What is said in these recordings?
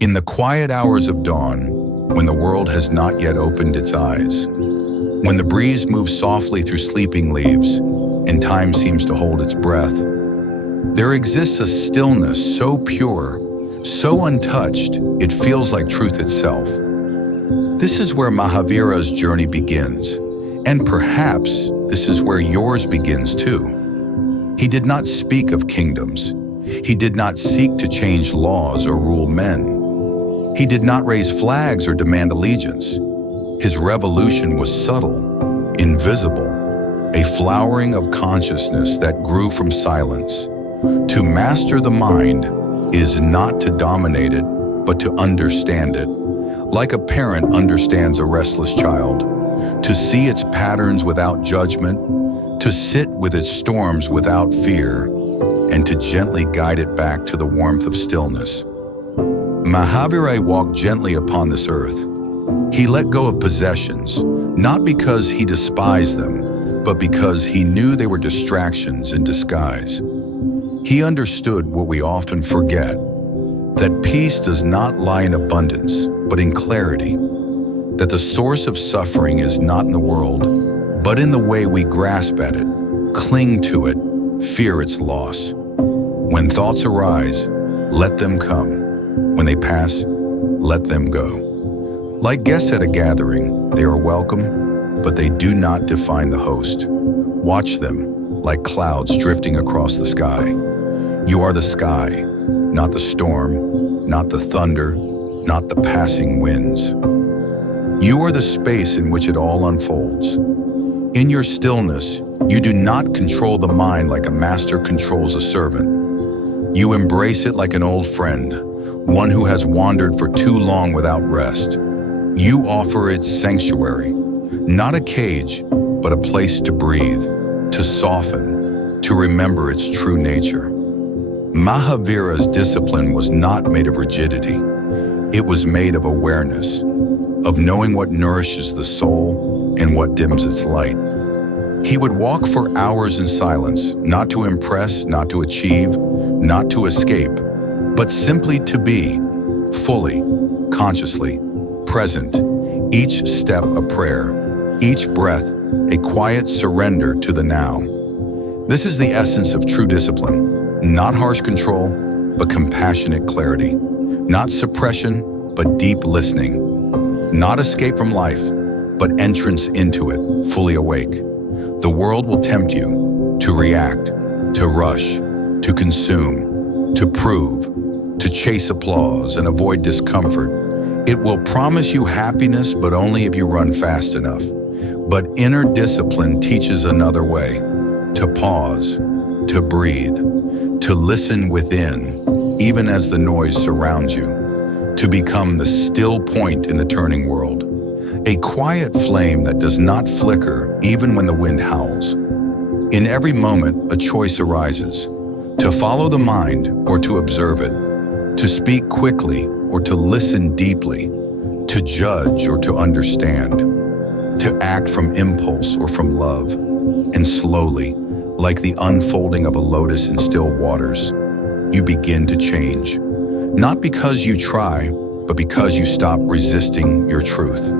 In the quiet hours of dawn, when the world has not yet opened its eyes, when the breeze moves softly through sleeping leaves and time seems to hold its breath, there exists a stillness so pure, so untouched, it feels like truth itself. This is where Mahavira's journey begins, and perhaps this is where yours begins too. He did not speak of kingdoms. He did not seek to change laws or rule men. He did not raise flags or demand allegiance. His revolution was subtle, invisible, a flowering of consciousness that grew from silence. To master the mind is not to dominate it, but to understand it. Like a parent understands a restless child, to see its patterns without judgment, to sit with its storms without fear, and to gently guide it back to the warmth of stillness. Mahavira walked gently upon this earth. He let go of possessions, not because he despised them, but because he knew they were distractions in disguise. He understood what we often forget, that peace does not lie in abundance, but in clarity, that the source of suffering is not in the world, but in the way we grasp at it, cling to it, fear its loss. When thoughts arise, let them come. When they pass, let them go. Like guests at a gathering, they are welcome, but they do not define the host. Watch them like clouds drifting across the sky. You are the sky, not the storm, not the thunder, not the passing winds. You are the space in which it all unfolds. In your stillness, you do not control the mind like a master controls a servant. You embrace it like an old friend, one who has wandered for too long without rest. You offer it sanctuary, not a cage, but a place to breathe, to soften, to remember its true nature. Mahavira's discipline was not made of rigidity. It was made of awareness, of knowing what nourishes the soul and what dims its light. He would walk for hours in silence, not to impress, not to achieve, not to escape, but simply to be, fully, consciously, present, each step a prayer, each breath a quiet surrender to the now. This is the essence of true discipline, not harsh control, but compassionate clarity, not suppression, but deep listening, not escape from life, but entrance into it, fully awake. The world will tempt you to react, to rush, to consume, to prove, to chase applause and avoid discomfort. It will promise you happiness, but only if you run fast enough. But inner discipline teaches another way, to pause, to breathe, to listen within, even as the noise surrounds you, to become the still point in the turning world, a quiet flame that does not flicker even when the wind howls. In every moment, a choice arises, to follow the mind or to observe it, to speak quickly or to listen deeply, to judge or to understand, to act from impulse or from love. And slowly, like the unfolding of a lotus in still waters, you begin to change. Not because you try, but because you stop resisting your truth.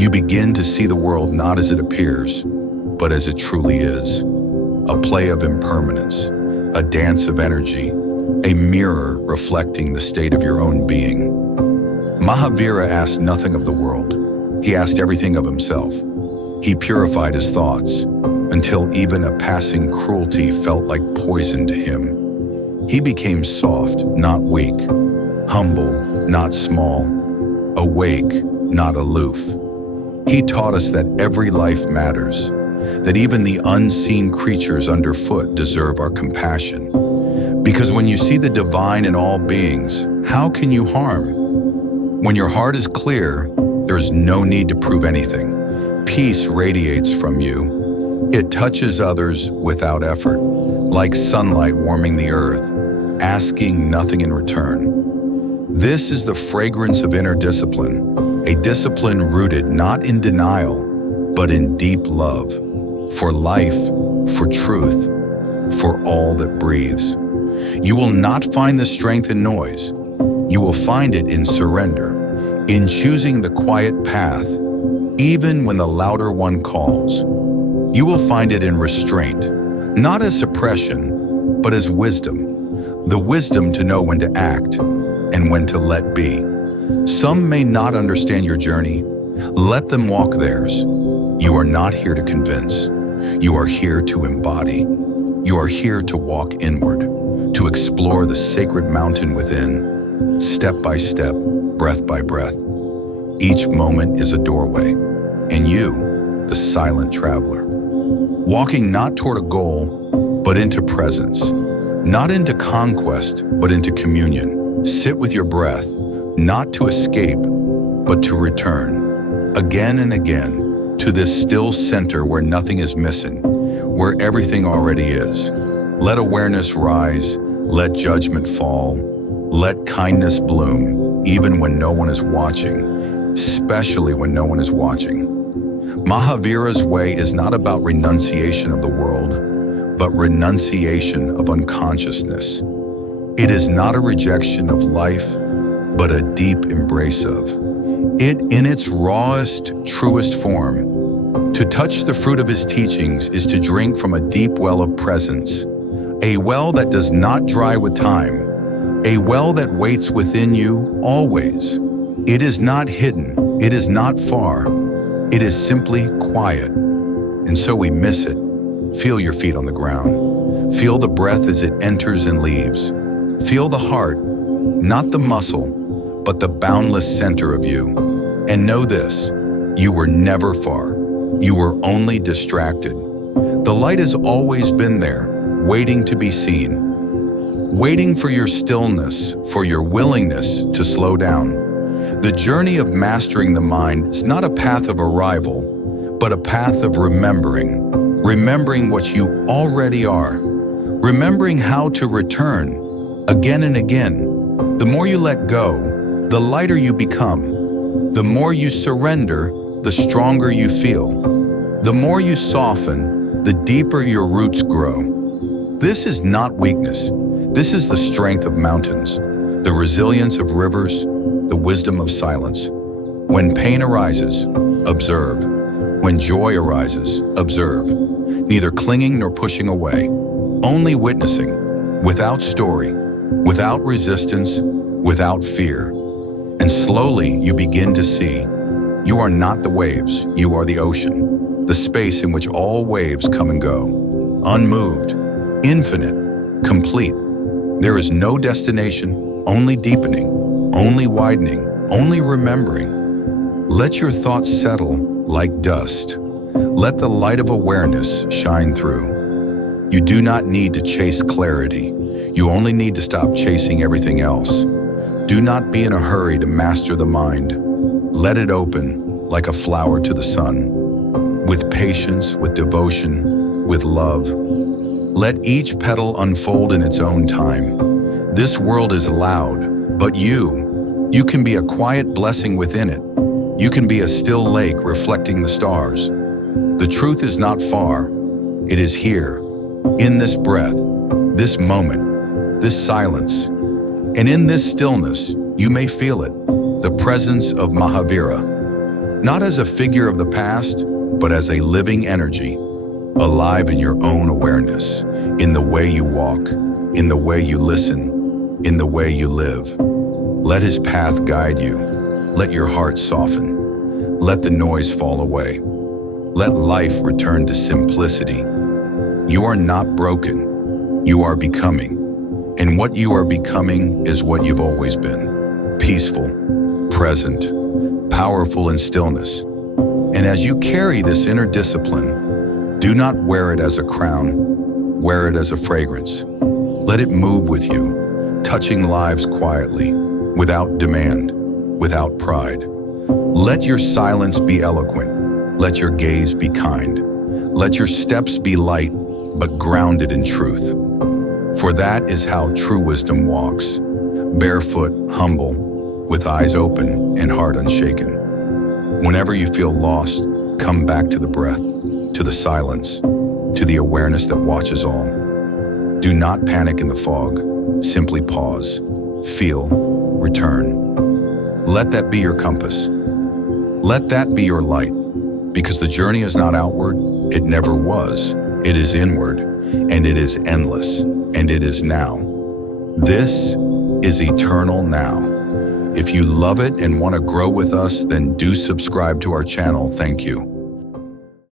You begin to see the world not as it appears, but as it truly is. A play of impermanence, a dance of energy, a mirror reflecting the state of your own being. Mahavira asked nothing of the world. He asked everything of himself. He purified his thoughts until even a passing cruelty felt like poison to him. He became soft, not weak, humble, not small, awake, not aloof. He taught us that every life matters, that even the unseen creatures underfoot deserve our compassion. Because when you see the divine in all beings, how can you harm? When your heart is clear, there's no need to prove anything. Peace radiates from you. It touches others without effort, like sunlight warming the earth, asking nothing in return. This is the fragrance of inner discipline, a discipline rooted not in denial, but in deep love, for life, for truth, for all that breathes. You will not find the strength in noise. You will find it in surrender, in choosing the quiet path, even when the louder one calls. You will find it in restraint, not as suppression, but as wisdom. The wisdom to know when to act and when to let be. Some may not understand your journey. Let them walk theirs. You are not here to convince. You are here to embody. You are here to walk inward, to explore the sacred mountain within, step by step, breath by breath. Each moment is a doorway, and you, the silent traveler, walking not toward a goal, but into presence, not into conquest, but into communion. Sit with your breath, not to escape, but to return, again and again, to this still center where nothing is missing, where everything already is. Let awareness rise, let judgment fall, let kindness bloom, even when no one is watching, especially when no one is watching. Mahavira's way is not about renunciation of the world, but renunciation of unconsciousness. It is not a rejection of life, but a deep embrace of it in its rawest, truest form. To touch the fruit of his teachings is to drink from a deep well of presence, a well that does not dry with time, a well that waits within you always. It is not hidden, it is not far, it is simply quiet. And so we miss it. Feel your feet on the ground. Feel the breath as it enters and leaves. Feel the heart, not the muscle, but the boundless center of you. And know this, you were never far. You were only distracted. The light has always been there, waiting to be seen, waiting for your stillness, for your willingness to slow down. The journey of mastering the mind is not a path of arrival, but a path of remembering what you already are, remembering how to return again and again. The more you let go, the lighter you become. The more you surrender, the stronger you feel. The more you soften, the deeper your roots grow. This is not weakness. This is the strength of mountains, the resilience of rivers, the wisdom of silence. When pain arises, observe. When joy arises, observe. Neither clinging nor pushing away, only witnessing, without story, without resistance, without fear. And slowly you begin to see, you are not the waves, you are the ocean, the space in which all waves come and go, unmoved, infinite, complete. There is no destination, only deepening, only widening, only remembering. Let your thoughts settle like dust. Let the light of awareness shine through. You do not need to chase clarity. You only need to stop chasing everything else. Do not be in a hurry to master the mind. Let it open like a flower to the sun, with patience, with devotion, with love. Let each petal unfold in its own time. This world is loud, but you can be a quiet blessing within it. You can be a still lake reflecting the stars. The truth is not far. It is here, in this breath, this moment, this silence. And in this stillness, you may feel it, the presence of Mahavira, not as a figure of the past, but as a living energy, alive in your own awareness, in the way you walk, in the way you listen, in the way you live. Let his path guide you. Let your heart soften. Let the noise fall away. Let life return to simplicity. You are not broken. You are becoming. And what you are becoming is what you've always been. Peaceful, present, powerful in stillness. And as you carry this inner discipline, do not wear it as a crown. Wear it as a fragrance. Let it move with you, touching lives quietly, without demand, without pride. Let your silence be eloquent. Let your gaze be kind. Let your steps be light, but grounded in truth. For that is how true wisdom walks, barefoot, humble, with eyes open and heart unshaken. Whenever you feel lost, come back to the breath, to the silence, to the awareness that watches all. Do not panic in the fog. Simply pause, feel, return. Let that be your compass. Let that be your light, because the journey is not outward, it never was. It is inward, and it is endless, and it is now. This is eternal now. If you love it and want to grow with us, then do subscribe to our channel. Thank you.